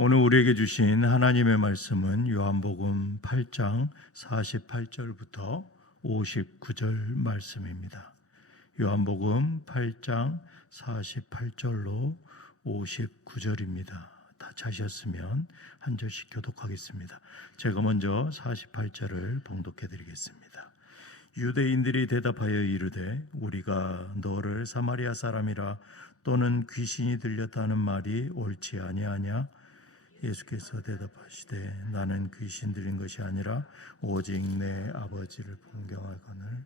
오늘 우리에게 주신 하나님의 말씀은 요한복음 8장 48절부터 59절 말씀입니다. 요한복음 8장 48절로 59절입니다. 다 찾으셨으면 한 절씩 교독하겠습니다. 제가 먼저 48절을 봉독해 드리겠습니다. 유대인들이 대답하여 이르되 우리가 너를 사마리아 사람이라 또는 귀신이 들렸다 하는 말이 옳지 아니하냐? 예수께서 대답하시되 나는 귀신 들린 것이 아니라 오직 내 아버지를 존경하거늘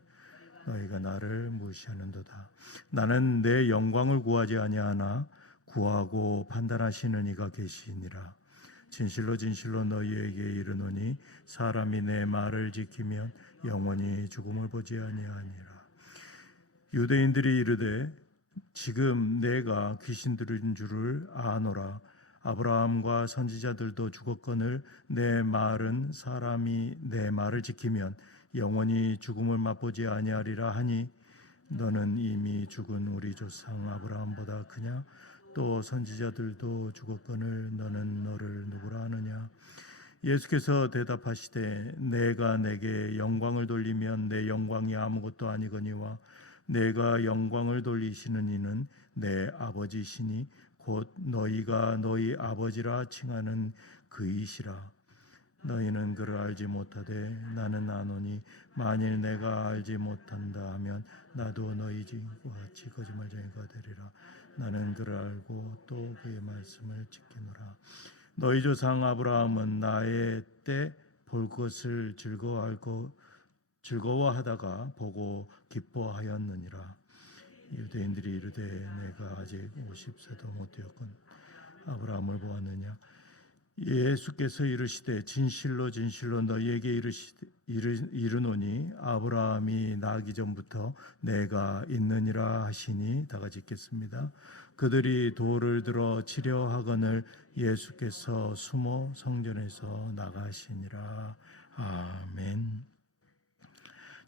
너희가 나를 무시하는도다. 나는 내 영광을 구하지 아니하나 구하고 판단하시는 이가 계시니라. 진실로 진실로 너희에게 이르노니 사람이 내 말을 지키면 영원히 죽음을 보지 아니하니라. 유대인들이 이르되 지금 내가 귀신 들은 줄을 아노라. 아브라함과 선지자들도 죽었거늘 내 말은 사람이 내 말을 지키면 영원히 죽음을 맛보지 아니하리라 하니 너는 이미 죽은 우리 조상 아브라함보다 크냐? 또 선지자들도 죽었거늘 너는 너를 누구라 하느냐? 예수께서 대답하시되 내가 내게 영광을 돌리면 내 영광이 아무것도 아니거니와 내가 영광을 돌리시는 이는 내 아버지시니 곧 너희가 너희 아버지라 칭하는 그이시라. 너희는 그를 알지 못하되 나는 아노니 만일 내가 알지 못한다 하면 나도 너희와 같이 거짓말쟁이가 되리라. 나는 그를 알고 또 그의 말씀을 지키노라. 너희 조상 아브라함은 나의 때 볼 것을 즐거워하다가 보고 기뻐하였느니라. 유대인들이 이르되 내가 아직 50세도 못 되었건 아브라함을 보았느냐? 예수께서 이르시되 진실로 진실로 너희에게 이르노니 아브라함이 나기 전부터 내가 있느니라 하시니 다 같이 읽겠습니다. 그들이 돌을 들어 치려 하거늘 예수께서 숨어 성전에서 나가시니라. 아멘.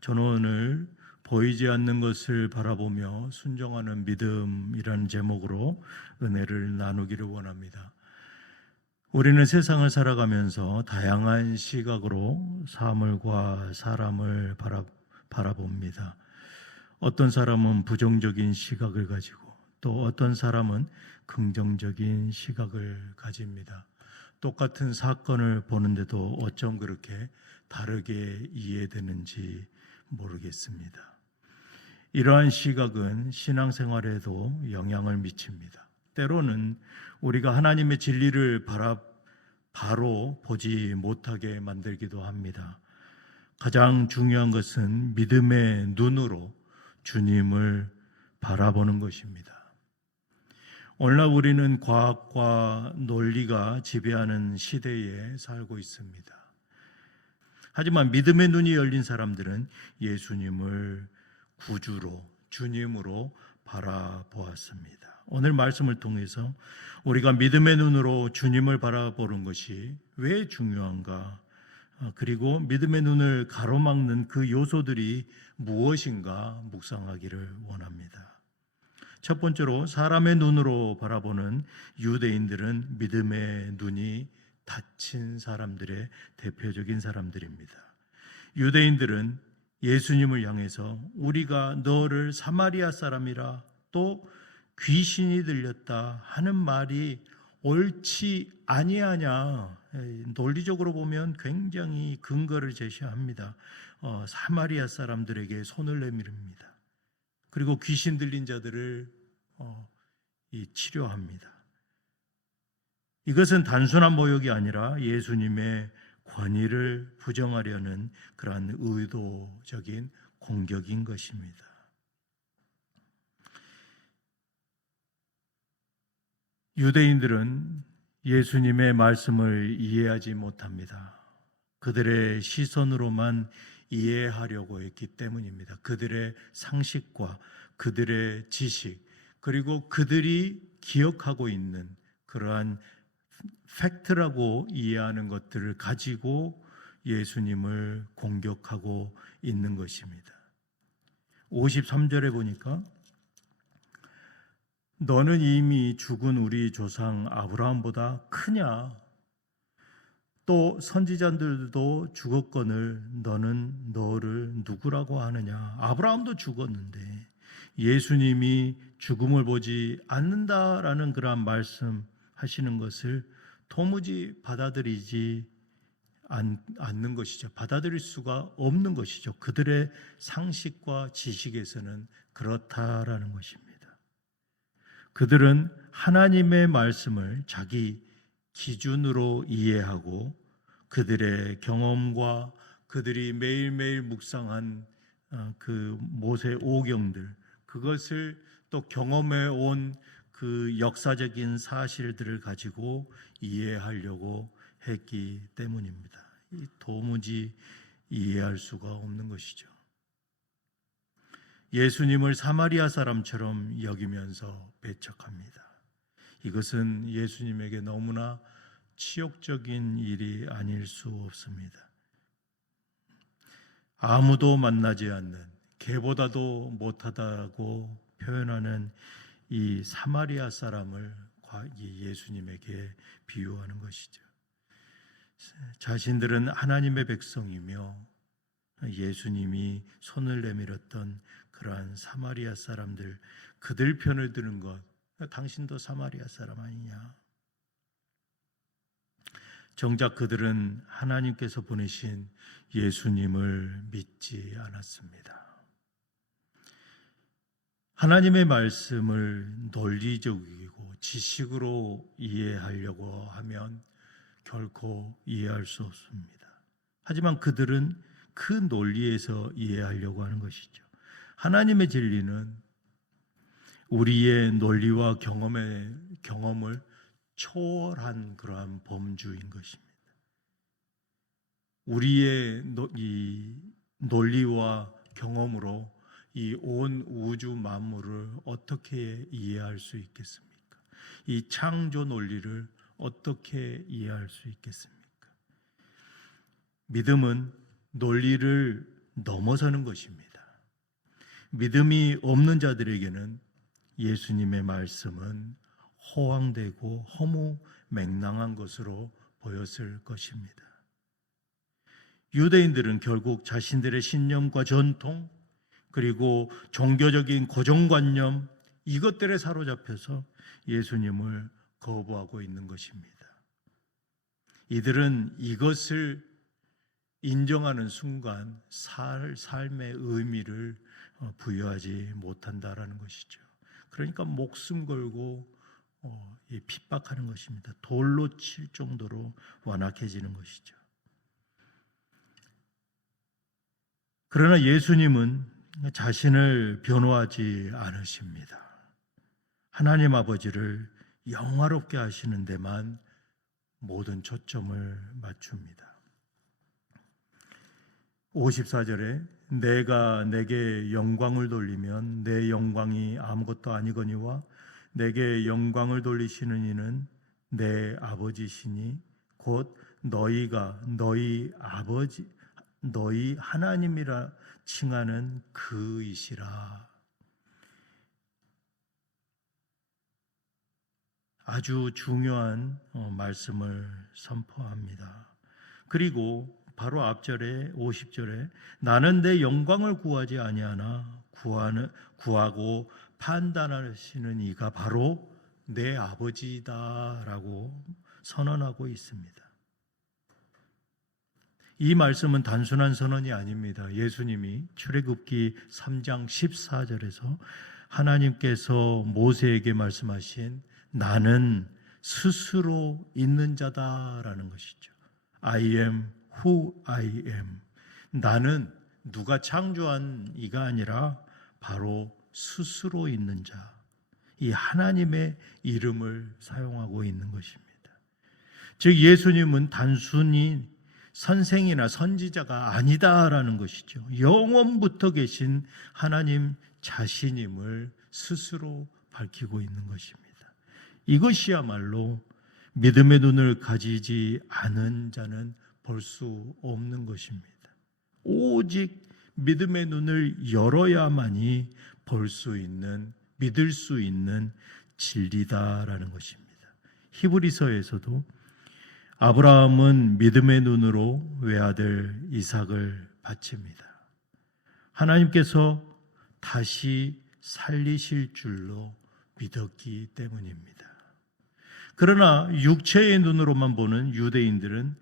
저는 오늘 보이지 않는 것을 바라보며 순종하는 믿음이라는 제목으로 은혜를 나누기를 원합니다. 우리는 세상을 살아가면서 다양한 시각으로 사물과 사람을 바라봅니다. 어떤 사람은 부정적인 시각을 가지고 또 어떤 사람은 긍정적인 시각을 가집니다. 똑같은 사건을 보는데도 어쩜 그렇게 다르게 이해되는지 모르겠습니다. 이러한 시각은 신앙생활에도 영향을 미칩니다. 때로는 우리가 하나님의 진리를 바로 보지 못하게 만들기도 합니다. 가장 중요한 것은 믿음의 눈으로 주님을 바라보는 것입니다. 오늘날 우리는 과학과 논리가 지배하는 시대에 살고 있습니다. 하지만 믿음의 눈이 열린 사람들은 예수님을 구주로, 주님으로 바라보았습니다. 오늘 말씀을 통해서 우리가 믿음의 눈으로 주님을 바라보는 것이 왜 중요한가? 그리고 믿음의 눈을 가로막는 그 요소들이 무엇인가 묵상하기를 원합니다. 첫 번째로 사람의 눈으로 바라보는 유대인들은 믿음의 눈이 닫힌 사람들의 대표적인 사람들입니다. 유대인들은 예수님을 향해서 우리가 너를 사마리아 사람이라 또 귀신이 들렸다 하는 말이 옳지 아니하냐. 논리적으로 보면 굉장히 근거를 제시합니다. 사마리아 사람들에게 손을 내밀입니다. 그리고 귀신 들린 자들을 치료합니다. 이것은 단순한 모욕이 아니라 예수님의 권위를 부정하려는 그러한 의도적인 공격인 것입니다. 유대인들은 예수님의 말씀을 이해하지 못합니다. 그들의 시선으로만 이해하려고 했기 때문입니다. 그들의 상식과 그들의 지식, 그리고 그들이 기억하고 있는 그러한 팩트라고 이해하는 것들을 가지고 예수님을 공격하고 있는 것입니다. 53절에 보니까 너는 이미 죽은 우리 조상 아브라함보다 크냐? 또 선지자들도 죽었거늘 너는 너를 누구라고 하느냐? 아브라함도 죽었는데 예수님이 죽음을 보지 않는다라는 그러한 말씀하시는 것을 도무지 받아들이지 않는 것이죠. 받아들일 수가 없는 것이죠. 그들의 상식과 지식에서는 그렇다라는 것입니다. 그들은 하나님의 말씀을 자기 기준으로 이해하고 그들의 경험과 그들이 매일매일 묵상한 그 모세 오경들, 그것을 또 경험해 온 그 역사적인 사실들을 가지고 이해하려고 했기 때문입니다. 도무지 이해할 수가 없는 것이죠. 예수님을 사마리아 사람처럼 여기면서 배척합니다. 이것은 예수님에게 너무나 치욕적인 일이 아닐 수 없습니다. 아무도 만나지 않는, 개보다도 못하다고 표현하는 이 사마리아 사람을 예수님에게 비유하는 것이죠. 자신들은 하나님의 백성이며 예수님이 손을 내밀었던 그러한 사마리아 사람들, 그들 편을 드는 것, 당신도 사마리아 사람 아니냐? 정작 그들은 하나님께서 보내신 예수님을 믿지 않았습니다. 하나님의 말씀을 논리적이고 지식으로 이해하려고 하면 결코 이해할 수 없습니다. 하지만 그들은 그 논리에서 이해하려고 하는 것이죠. 하나님의 진리는 우리의 논리와 경험을 초월한 그러한 범주인 것입니다. 우리의 이 논리와 경험으로 이 온 우주 만물을 어떻게 이해할 수 있겠습니까? 이 창조 논리를 어떻게 이해할 수 있겠습니까? 믿음은 논리를 넘어서는 것입니다. 믿음이 없는 자들에게는 예수님의 말씀은 허황되고 허무맹랑한 것으로 보였을 것입니다. 유대인들은 결국 자신들의 신념과 전통, 그리고 종교적인 고정관념, 이것들에 사로잡혀서 예수님을 거부하고 있는 것입니다. 이들은 이것을 인정하는 순간 삶의 의미를 부여하지 못한다라는 것이죠. 그러니까 목숨 걸고 핍박하는 것입니다. 돌로 칠 정도로 완악해지는 것이죠. 그러나 예수님은 자신을 변호하지 않으십니다. 하나님 아버지를 영화롭게 하시는 데만 모든 초점을 맞춥니다. 54절에 내가 내게 영광을 돌리면 내 영광이 아무것도 아니거니와 내게 영광을 돌리시는 이는 내 아버지시니 곧 너희가 너희 아버지 너희 하나님이라 칭하는 그이시라. 아주 중요한 말씀을 선포합니다. 그리고 바로 앞절에 50절에 나는 내 영광을 구하지 아니하나 구하고 판단하시는 이가 바로 내 아버지다라고 선언하고 있습니다. 이 말씀은 단순한 선언이 아닙니다. 예수님이 출애굽기 3장 14절에서 하나님께서 모세에게 말씀하신 나는 스스로 있는 자다라는 것이죠. I am who I am. 나는 누가 창조한 이가 아니라 바로 스스로 있는 자. 이 하나님의 이름을 사용하고 있는 것입니다. 즉 예수님은 단순히 선생이나 선지자가 아니다라는 것이죠. 영원부터 계신 하나님 자신임을 스스로 밝히고 있는 것입니다. 이것이야말로 믿음의 눈을 가지지 않은 자는 볼 수 없는 것입니다. 오직 믿음의 눈을 열어야만이 볼 수 있는, 믿을 수 있는 진리다라는 것입니다. 히브리서에서도 아브라함은 믿음의 눈으로 외아들 이삭을 바칩니다. 하나님께서 다시 살리실 줄로 믿었기 때문입니다. 그러나 육체의 눈으로만 보는 유대인들은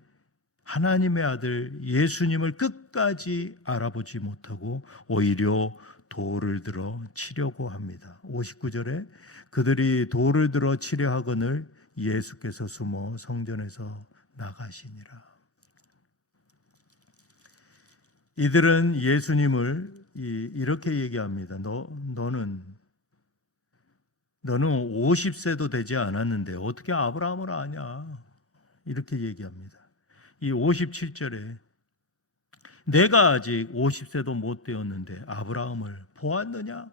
하나님의 아들 예수님을 끝까지 알아보지 못하고 오히려 돌을 들어 치려고 합니다. 59절에 그들이 돌을 들어 치려 하거늘 예수께서 숨어 성전에서 나가시니라. 이들은 예수님을 이렇게 얘기합니다. 너는 50세도 되지 않았는데 어떻게 아브라함을 아냐? 이렇게 얘기합니다. 이 57절에 내가 아직 50세도 못 되었는데 아브라함을 보았느냐?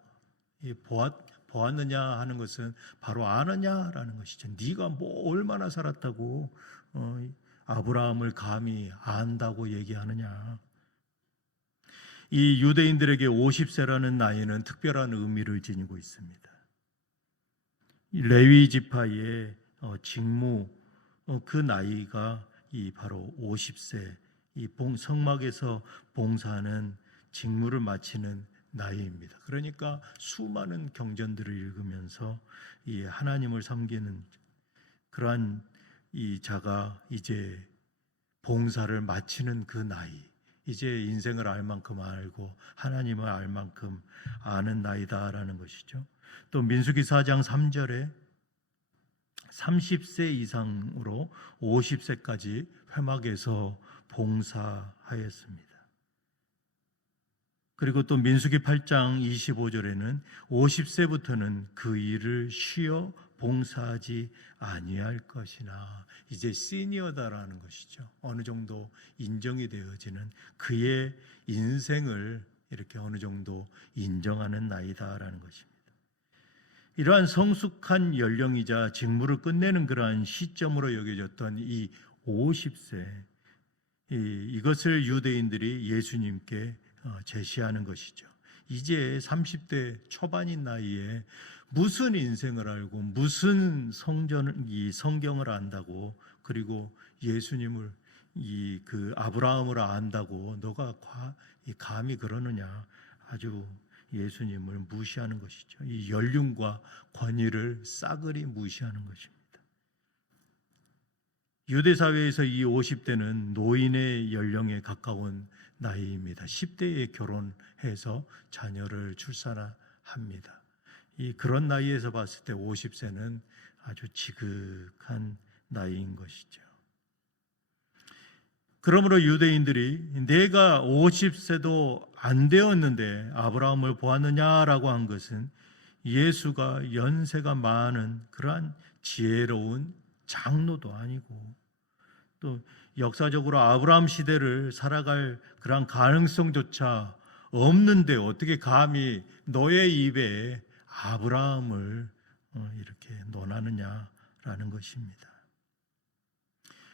보았느냐 하는 것은 바로 아느냐라는 것이죠. 네가 뭐 얼마나 살았다고 아브라함을 감히 안다고 얘기하느냐. 이 유대인들에게 50세라는 나이는 특별한 의미를 지니고 있습니다. 레위 지파의 직무 그 나이가 바로 50세, 이 성막에서 봉사하는 직무를 마치는 나이입니다. 그러니까 수많은 경전들을 읽으면서 이 하나님을 섬기는 그러한 이 자가 이제 봉사를 마치는 그 나이, 이제 인생을 알 만큼 알고 하나님을 알 만큼 아는 나이다라는 것이죠. 또 민수기 4장 3절에 30세 이상으로 50세까지 회막에서 봉사하였습니다. 그리고 또 민수기 8장 25절에는 50세부터는 그 일을 쉬어 봉사하지 아니할 것이나 이제 시니어다라는 것이죠. 어느 정도 인정이 되어지는 그의 인생을 이렇게 어느 정도 인정하는 나이다라는 것입니다. 이러한 성숙한 연령이자 직무를 끝내는 그러한 시점으로 여겨졌던 이 50세 이것을 유대인들이 예수님께 제시하는 것이죠. 이제 30대 초반인 나이에 무슨 인생을 알고 무슨 성경을 안다고 그리고 예수님을 그 아브라함을 안다고 너가 감히 그러느냐 아주 예수님을 무시하는 것이죠. 이 연륜과 권위를 싸그리 무시하는 것입니다. 유대 사회에서 이 50대는 노인의 연령에 가까운 나이입니다. 10대에 결혼해서 자녀를 출산합니다. 그런 나이에서 봤을 때 50세는 아주 지극한 나이인 것이죠. 그러므로 유대인들이 내가 50세도 안 되었는데 아브라함을 보았느냐라고 한 것은 예수가 연세가 많은 그러한 지혜로운 장로도 아니고 또 역사적으로 아브라함 시대를 살아갈 그런 가능성조차 없는데 어떻게 감히 너의 입에 아브라함을 이렇게 논하느냐라는 것입니다.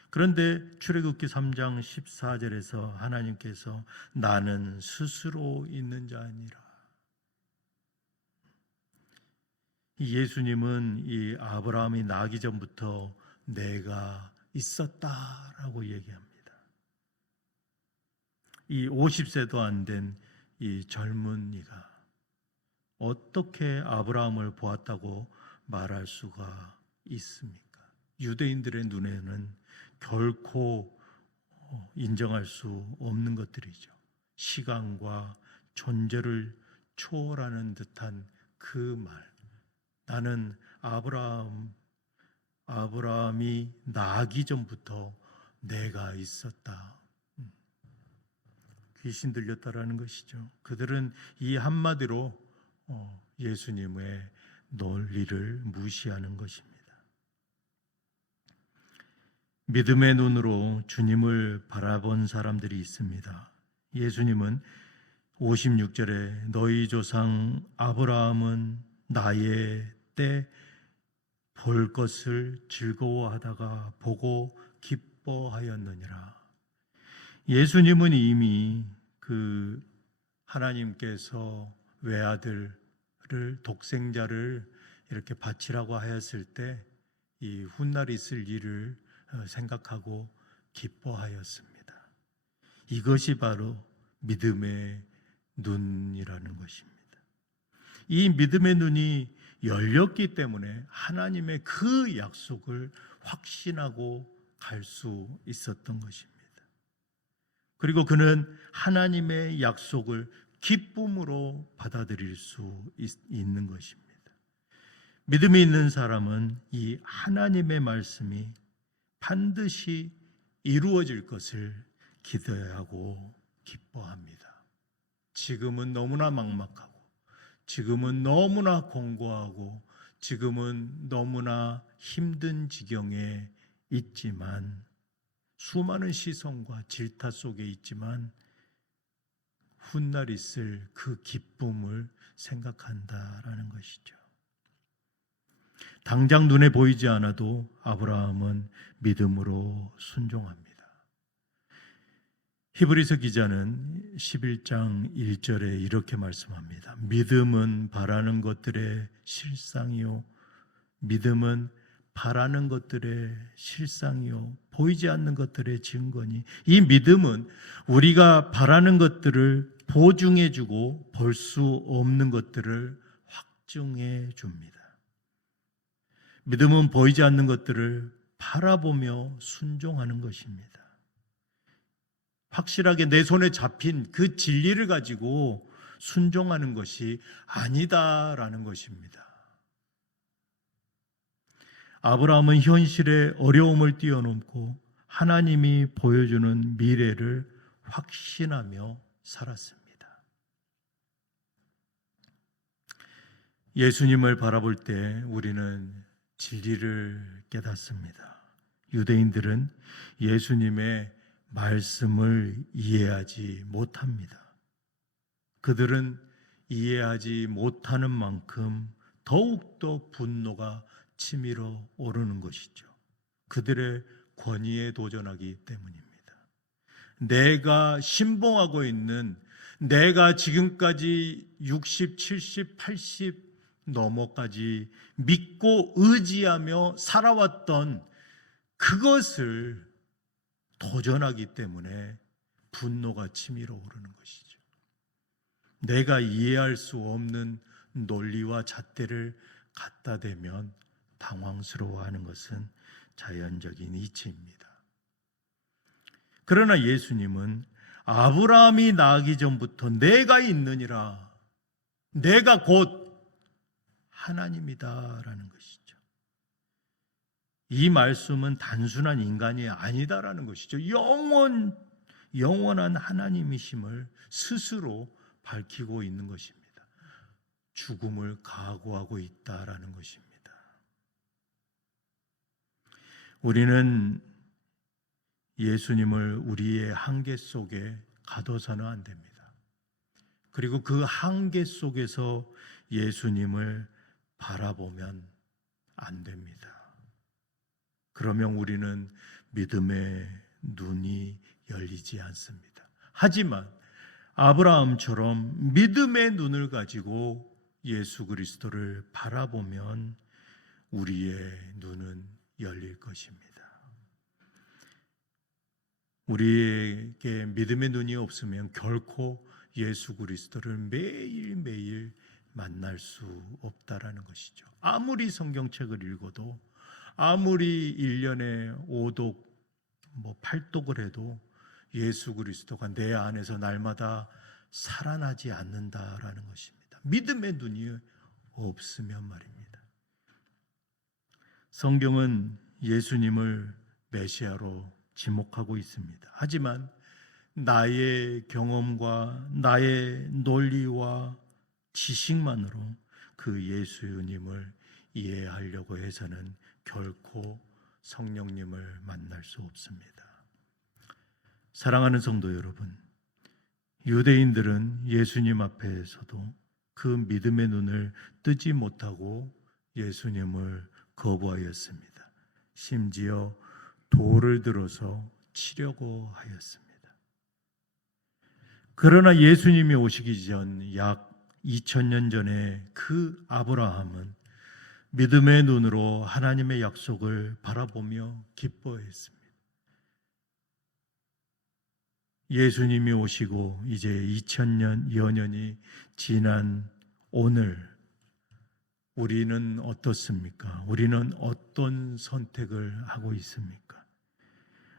그런데 출애굽기 3장 14절에서 하나님께서 나는 스스로 있는 자니라. 예수님은 이 아브라함이 나기 전부터 내가 있었다라고 얘기합니다. 이 50세도 안 된 이 젊은이가 어떻게 아브라함을 보았다고 말할 수가 있습니까? 유대인들의 눈에는 결코 인정할 수 없는 것들이죠. 시간과 존재를 초월하는 듯한 그 말. 나는 아브라함이 나기 전부터 내가 있었다. 귀신 들렸다라는 것이죠. 그들은 이 한마디로 예수님의 논리를 무시하는 것입니다. 믿음의 눈으로 주님을 바라본 사람들이 있습니다. 예수님은 56절에 너희 조상 아브라함은 나의 때 볼 것을 즐거워하다가 보고 기뻐하였느니라. 예수님은 이미 하나님께서 외아들을 독생자를 이렇게 바치라고 하였을 때 이 훗날 있을 일을 생각하고 기뻐하였습니다. 이것이 바로 믿음의 눈이라는 것입니다. 이 믿음의 눈이 열렸기 때문에 하나님의 그 약속을 확신하고 갈 수 있었던 것입니다. 그리고 그는 하나님의 약속을 기쁨으로 받아들일 수 있는 것입니다. 믿음이 있는 사람은 이 하나님의 말씀이 반드시 이루어질 것을 기대하고 기뻐합니다. 지금은 너무나 막막하고, 지금은 너무나 공고하고, 지금은 너무나 힘든 지경에 있지만, 수많은 시선과 질타 속에 있지만 훗날 있을 그 기쁨을 생각한다라는 것이죠. 당장 눈에 보이지 않아도 아브라함은 믿음으로 순종합니다. 히브리서 기자는 11장 1절에 이렇게 말씀합니다. 믿음은 바라는 것들의 실상이요, 믿음은 바라는 것들의 실상이요, 보이지 않는 것들의 증거니, 이 믿음은 우리가 바라는 것들을 보증해 주고 볼 수 없는 것들을 확증해 줍니다. 믿음은 보이지 않는 것들을 바라보며 순종하는 것입니다. 확실하게 내 손에 잡힌 그 진리를 가지고 순종하는 것이 아니다라는 것입니다. 아브라함은 현실의 어려움을 뛰어넘고 하나님이 보여주는 미래를 확신하며 살았습니다. 예수님을 바라볼 때 우리는 진리를 깨닫습니다. 유대인들은 예수님의 말씀을 이해하지 못합니다. 그들은 이해하지 못하는 만큼 더욱더 분노가 치밀어 오르는 것이죠. 그들의 권위에 도전하기 때문입니다. 내가 신봉하고 있는, 내가 지금까지 60, 70, 80 넘어까지 믿고 의지하며 살아왔던 그것을 도전하기 때문에 분노가 치밀어 오르는 것이죠. 내가 이해할 수 없는 논리와 잣대를 갖다 대면 당황스러워하는 것은 자연적인 이치입니다. 그러나 예수님은 아브라함이 나기 전부터 내가 있느니라, 내가 곧 하나님이다라는 것이죠. 이 말씀은 단순한 인간이 아니다라는 것이죠. 영원한 하나님이심을 스스로 밝히고 있는 것입니다. 죽음을 각오하고 있다라는 것입니다. 우리는 예수님을 우리의 한계 속에 가둬서는 안 됩니다. 그리고 그 한계 속에서 예수님을 바라보면 안 됩니다. 그러면 우리는 믿음의 눈이 열리지 않습니다. 하지만 아브라함처럼 믿음의 눈을 가지고 예수 그리스도를 바라보면 우리의 눈은 열릴 것입니다. 우리에게 믿음의 눈이 없으면 결코 예수 그리스도를 매일매일 만날 수 없다라는 것이죠. 아무리 성경책을 읽어도, 아무리 1년에 5독, 8독을 해도 예수 그리스도가 내 안에서 날마다 살아나지 않는다라는 것입니다. 믿음의 눈이 없으면 말입니다. 성경은 예수님을 메시아로 지목하고 있습니다. 하지만 나의 경험과 나의 논리와 지식만으로 그 예수님을 이해하려고 해서는 결코 성령님을 만날 수 없습니다. 사랑하는 성도 여러분, 유대인들은 예수님 앞에서도 그 믿음의 눈을 뜨지 못하고 예수님을 거부하였습니다. 심지어 돌을 들어서 치려고 하였습니다. 그러나 예수님이 오시기 전 약 2000년 전에 그 아브라함은 믿음의 눈으로 하나님의 약속을 바라보며 기뻐했습니다. 예수님이 오시고 이제 2000여 년이 지난 오늘 우리는 어떻습니까? 우리는 어떤 선택을 하고 있습니까?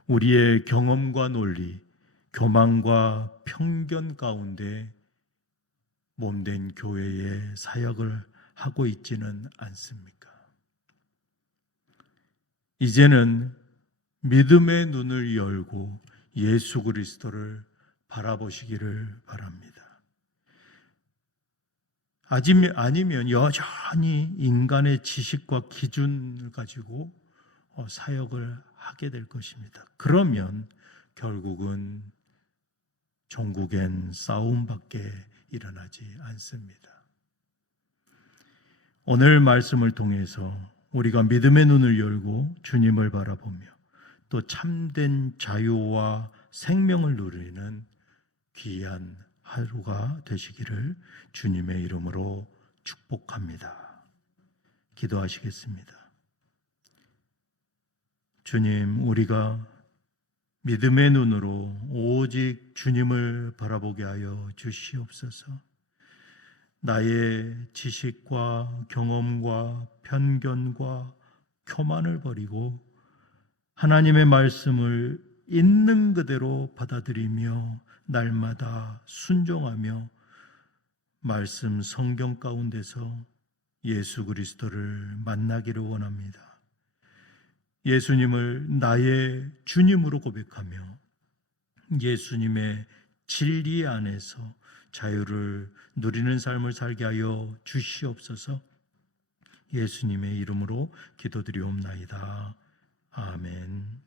우리의 경험과 논리, 교만과 편견 가운데 몸된 교회의 사역을 하고 있지는 않습니까? 이제는 믿음의 눈을 열고 예수 그리스도를 바라보시기를 바랍니다. 아니면 여전히 인간의 지식과 기준을 가지고 사역을 하게 될 것입니다. 그러면 결국은 종국엔 싸움밖에 일어나지 않습니다. 오늘 말씀을 통해서 우리가 믿음의 눈을 열고 주님을 바라보며 또 참된 자유와 생명을 누리는 귀한 하루가 되시기를 주님의 이름으로 축복합니다. 기도하시겠습니다. 주님, 우리가 믿음의 눈으로 오직 주님을 바라보게 하여 주시옵소서. 나의 지식과 경험과 편견과 교만을 버리고 하나님의 말씀을 있는 그대로 받아들이며 날마다 순종하며 말씀 성경 가운데서 예수 그리스도를 만나기를 원합니다. 예수님을 나의 주님으로 고백하며 예수님의 진리 안에서 자유를 누리는 삶을 살게 하여 주시옵소서. 예수님의 이름으로 기도드리옵나이다. 아멘.